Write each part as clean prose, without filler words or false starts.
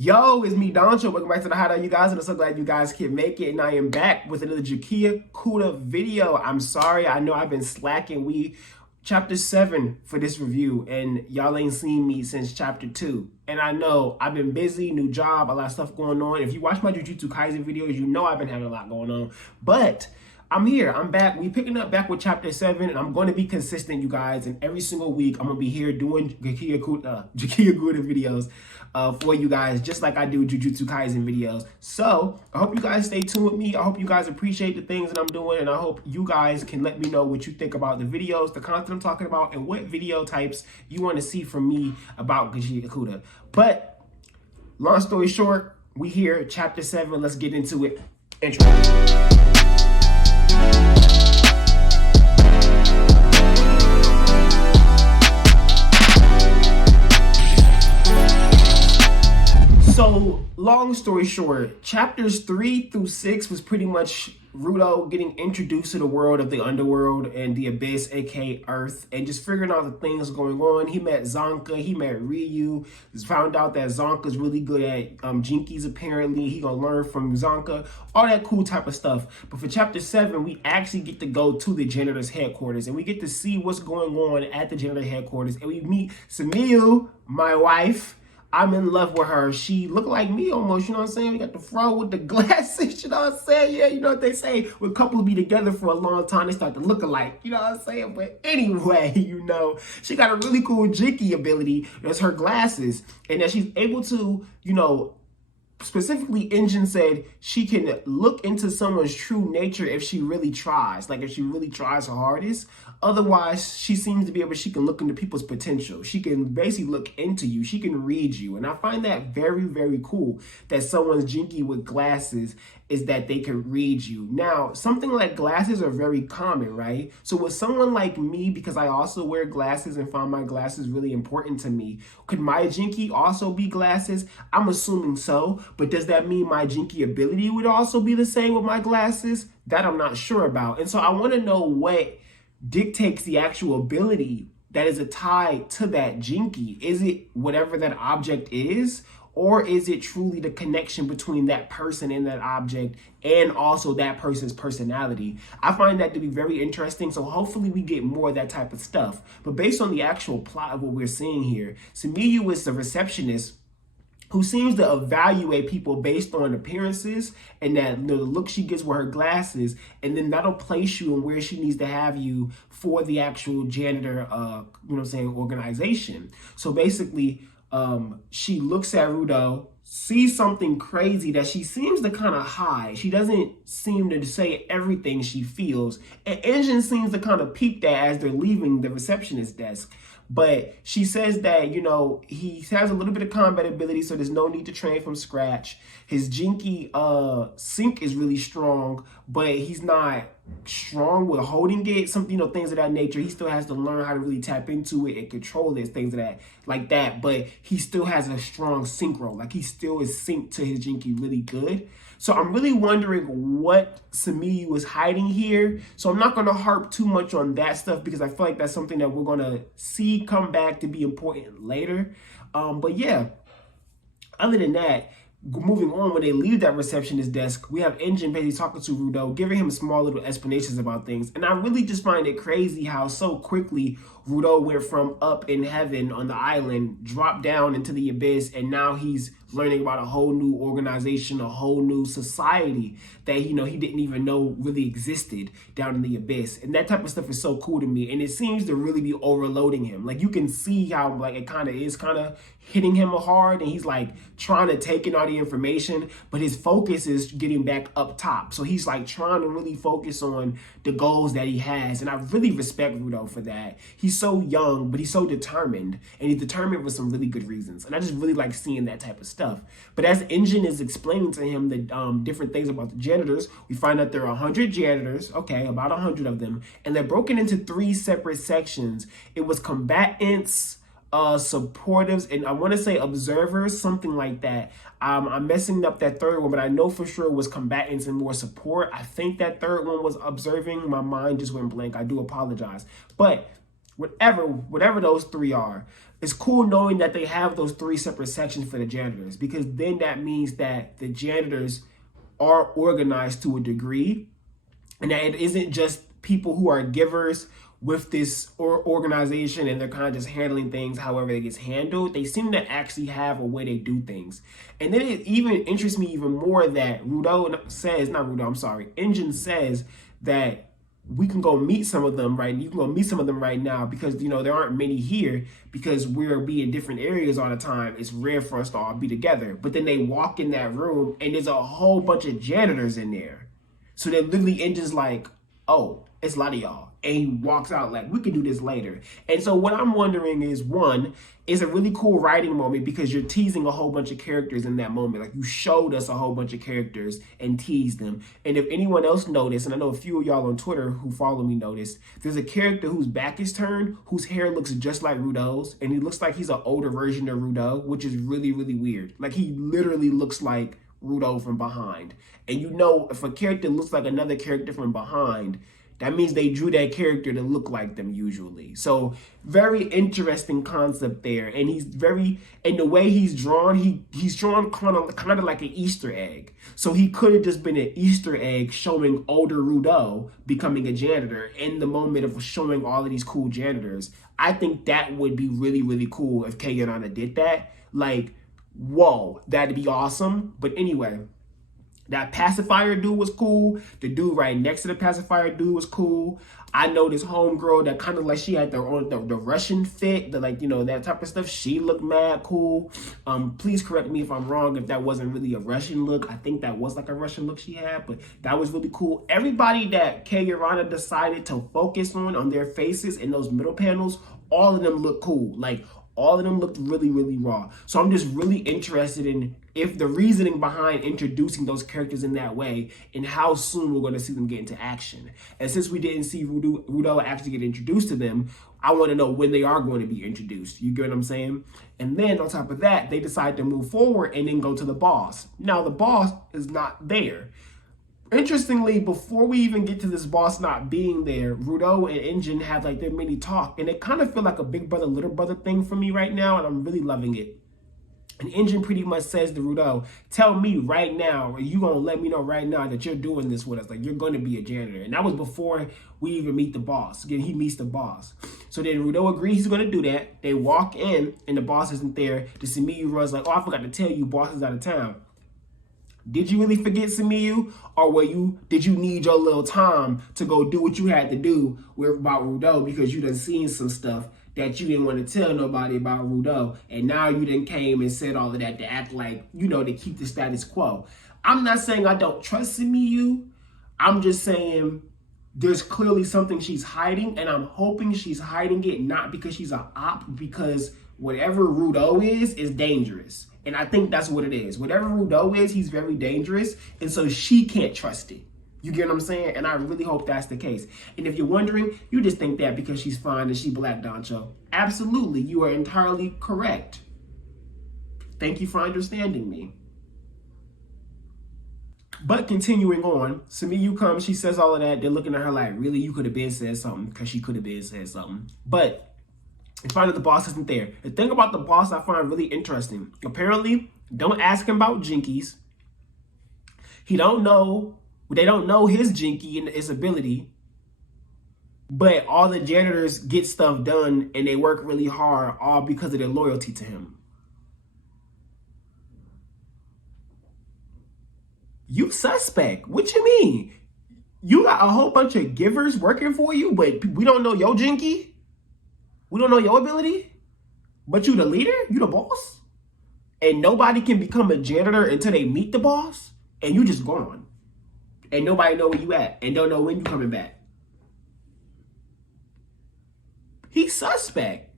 Yo, it's me, Danchou. Welcome back to the Hideout, you guys, and I'm so glad you guys can make it. And I am back with another Gachiakuta video. I'm sorry, I know I've been slacking. Chapter 7 for this review, and y'all ain't seen me since chapter 2. And I know I've been busy, new job, a lot of stuff going on. If you watch my Jujutsu Kaisen videos, you know I've been having a lot going on. But I'm here. I'm back. We picking up back with chapter 7, and I'm going to be consistent, you guys. And every single week, I'm going to be here doing Gachiakuta videos for you guys, just like I do Jujutsu Kaisen videos. So I hope you guys stay tuned with me. I hope you guys appreciate the things that I'm doing, and I hope you guys can let me know what you think about the videos, the content I'm talking about, and what video types you want to see from me about Gachiakuta. But long story short, we here, chapter 7. Let's get into it. Intro. So, long story short, chapters 3 through 6 was pretty much Rudo getting introduced to the world of the underworld and the abyss, aka Earth, and just figuring out the things going on. He met Zonka, he met Ryu, found out that Zonka's really good at Jinkies apparently. He gonna learn from Zonka, all that cool type of stuff. But for chapter 7, we actually get to go to the Janitor's Headquarters, and we get to see what's going on at the Janitor Headquarters, and we meet Semiu, my wife. I'm in love with her. She look like me almost, you know what I'm saying? We got the fro with the glasses, you know what I'm saying? Yeah, you know what they say. When couples be together for a long time, they start to look alike, you know what I'm saying? But anyway, you know, she got a really cool Jinky ability. That's her glasses. And that she's able to, you know, specifically Engine said she can look into someone's true nature if she really tries, like if she really tries her hardest. Otherwise, she seems to be able, she can look into people's potential. She can basically look into you. She can read you. And I find that very, very cool that someone's Jinky with glasses is that they can read you. Now, something like glasses are very common, right? So with someone like me, because I also wear glasses and find my glasses really important to me, could my Jinky also be glasses? I'm assuming so, but does that mean my Jinky ability would also be the same with my glasses? That I'm not sure about. And so I want to know what dictates the actual ability that is tied to that Jinky. Is it whatever that object is? Or is it truly the connection between that person and that object and also that person's personality? I find that to be very interesting. So hopefully we get more of that type of stuff. But based on the actual plot of what we're seeing here, Semiu is the receptionist who seems to evaluate people based on appearances and that the look she gets with her glasses, and then that'll place you in where she needs to have you for the actual janitor, you know what I'm saying, organization. So basically, she looks at Rudo, sees something crazy that she seems to kind of hide. She doesn't seem to say everything she feels. And Engine seems to kind of peep that as they're leaving the receptionist desk. But she says that, you know, he has a little bit of combat ability, so there's no need to train from scratch. His Jinky sync is really strong, but he's not strong with holding it, something, you know, things of that nature. He still has to learn how to really tap into it and control it, things of that, like that. But he still has a strong synchro, like he still is synced to his Jinky really good. So I'm really wondering what Semiu is hiding here. So I'm not going to harp too much on that stuff because I feel like that's something that we're going to see come back to be important later. But yeah, other than that, moving on, when they leave that receptionist desk, we have Engine basically talking to Rudo, giving him small little explanations about things. And I really just find it crazy how so quickly Rudo went from up in heaven on the island, dropped down into the abyss, and now he's learning about a whole new organization, a whole new society that, you know, he didn't even know really existed down in the abyss. And that type of stuff is so cool to me. And it seems to really be overloading him. Like, you can see how, like, it kind of is kind of hitting him hard, and he's like trying to take in all the information, but his focus is getting back up top. So he's like trying to really focus on the goals that he has. And I really respect Rudo for that. He's so young, but he's so determined, and he's determined for some really good reasons. And I just really like seeing that type of stuff. But as Engine is explaining to him the different things about the janitors, we find out there are 100 janitors, okay, about 100 of them, and they're broken into 3 separate sections. It was combatants, supportives, and I want to say observers, something like that. I'm messing up that third one, but I know for sure it was combatants and more support. I think that third one was observing. My mind just went blank. I do apologize. But whatever those 3 are, it's cool knowing that they have those 3 separate sections for the janitors, because then that means that the janitors are organized to a degree, and that it isn't just people who are givers with this organization and they're kind of just handling things however it gets handled. They seem to actually have a way they do things. And then it even interests me even more that Engine says that we can go meet some of them you can go meet some of them right now, because there aren't many here because we're be in different areas all the time. It's rare for us to all be together. But then they walk in that room and there's a whole bunch of janitors in there. So then literally Engine's like, oh, it's a lot of y'all. And he walks out like, we can do this later. And so what I'm wondering is, one, is a really cool writing moment because you're teasing a whole bunch of characters in that moment. Like, you showed us a whole bunch of characters and teased them. And if anyone else noticed, and I know a few of y'all on Twitter who follow me noticed, there's a character whose back is turned, whose hair looks just like Rudo's, and he looks like he's an older version of Rudo, which is really, really weird. Like, he literally looks like Rudo from behind. And if a character looks like another character from behind, that means they drew that character to look like them usually. So very interesting concept there. And the way he's drawn, he's drawn kind of like an Easter egg. So he could have just been an Easter egg showing older Rudo becoming a janitor in the moment of showing all of these cool janitors. I think that would be really, really cool if Kei Yanana did that. Like, whoa, that'd be awesome. But anyway, that pacifier dude was cool. The dude right next to the pacifier dude was cool. I know this homegirl that kind of like she had the Russian fit, that type of stuff. She looked mad cool. Please correct me if I'm wrong if that wasn't really a Russian look. I think that was like a Russian look she had, but that was really cool. Everybody that Kei Yanana decided to focus on their faces in those middle panels, all of them look cool. Like, all of them looked really, really raw. So I'm just really interested in if the reasoning behind introducing those characters in that way and how soon we're going to see them get into action. And since we didn't see Rudo actually get introduced to them, I want to know when they are going to be introduced. You get what I'm saying? And then on top of that, they decide to move forward and then go to the boss. Now, the boss is not there. Interestingly, before we even get to this boss not being there, Rudo and Engine have like their mini talk, and it kind of feel like a big brother, little brother thing for me right now, and I'm really loving it. And Engine pretty much says to Rudo, tell me right now, or you gonna let me know right now that you're doing this with us, like you're gonna be a janitor. And that was before we even meet the boss. Again, he meets the boss. So then Rudo agrees he's gonna do that. They walk in, and the boss isn't there. The Semiu runs like, oh, I forgot to tell you, boss is out of town. Did you really forget, Semiu? Or did you need your little time to go do what you had to do about Rudo because you done seen some stuff that you didn't want to tell nobody about Rudo, and now you done came and said all of that to act like, to keep the status quo. I'm not saying I don't trust Semiu. I'm just saying there's clearly something she's hiding, and I'm hoping she's hiding it not because she's an op, because whatever Rudo is dangerous. And I think that's what it is. Whatever Rudo is, he's very dangerous. And so she can't trust it. You get what I'm saying? And I really hope that's the case. And if you're wondering, you just think that because she's fine and she black, Danchou. Absolutely. You are entirely correct. Thank you for understanding me. But continuing on, Semiu comes, she says all of that. They're looking at her like, really? You could have been said something, because she could have been said something. But and find that the boss isn't there. The thing about the boss I find really interesting. Apparently, don't ask him about jinkies. They don't know his jinky and his ability. But all the janitors get stuff done and they work really hard, all because of their loyalty to him. You suspect. What you mean? You got a whole bunch of givers working for you, but we don't know your jinky? We don't know your ability, but you the leader, you the boss, and nobody can become a janitor until they meet the boss, and you just gone, and nobody know where you at, and don't know when you coming back. He's suspect.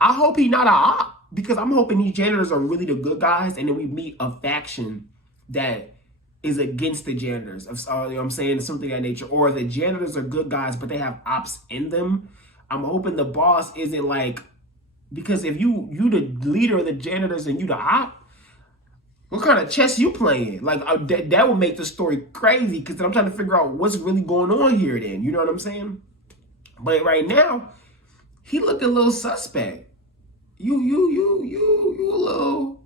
I hope he not a op, because I'm hoping these janitors are really the good guys, and then we meet a faction that is against the janitors. I'm saying something of that nature. Or the janitors are good guys, but they have ops in them. I'm hoping the boss isn't like, because if you the leader of the janitors and you the op, what kind of chess you playing? Like that would make the story crazy, because then I'm trying to figure out what's really going on here then. You know what I'm saying? But right now, he looked a little suspect. You a little,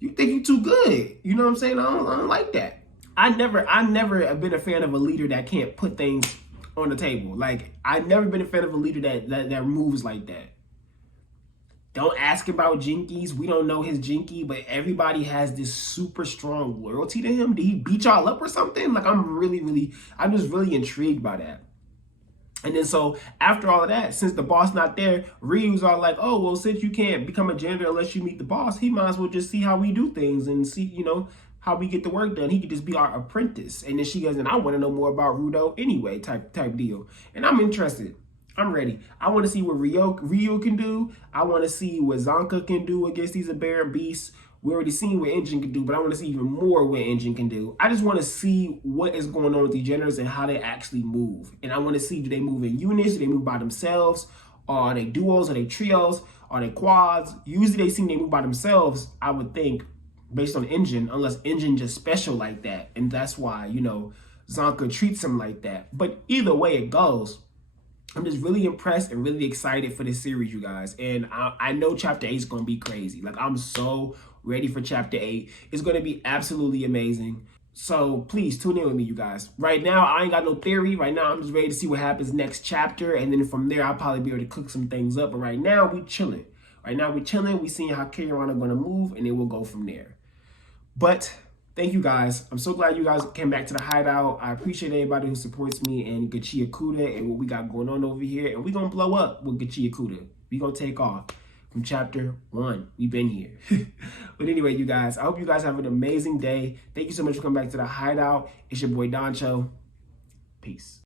you think you too good. You know what I'm saying? I don't like that. I never have been a fan of a leader that can't put things on the table. Like, I've never been a fan of a leader that moves like that. Don't ask about Jinkies. We don't know his Jinky, but everybody has this super strong loyalty to him. Did he beat y'all up or something? Like, I'm just really intrigued by that. And then so after all of that, since the boss not there, Ryu's all like, oh, well, since you can't become a janitor unless you meet the boss, he might as well just see how we do things and see, you know, how we get the work done. He could just be our apprentice. And then she goes, and I want to know more about Rudo anyway, type deal. And I'm interested. I'm ready. I want to see what Ryu can do. I want to see what Zanka can do against these aberrant beasts. We already seen what Engine can do, but I want to see even more what Engine can do. I just want to see what is going on with the generators and how they actually move. And I want to see, do they move in units? Do they move by themselves? Are they duos? Are they trios? Are they quads? Usually they seem they move by themselves, I would think, based on Engine, unless Engine just special like that. And that's why, you know, Zanka treats him like that. But either way it goes, I'm just really impressed and really excited for this series, you guys. And I know Chapter 8 is going to be crazy. Like, I'm so ready for Chapter 8. It's going to be absolutely amazing. So please tune in with me, you guys. Right now, I ain't got no theory. Right now, I'm just ready to see what happens next chapter. And then from there, I'll probably be able to cook some things up. But right now, we chilling. Right now, we chilling. We seeing how Keiran are going to move. And then we'll go from there. But thank you guys. I'm so glad you guys came back to the Hideout. I appreciate everybody who supports me and Gachiakuta and what we got going on over here. And we're going to blow up with Gachiakuta. We're going to take off from Chapter 1. We've been here. But anyway, you guys, I hope you guys have an amazing day. Thank you so much for coming back to the Hideout. It's your boy Danchou. Peace.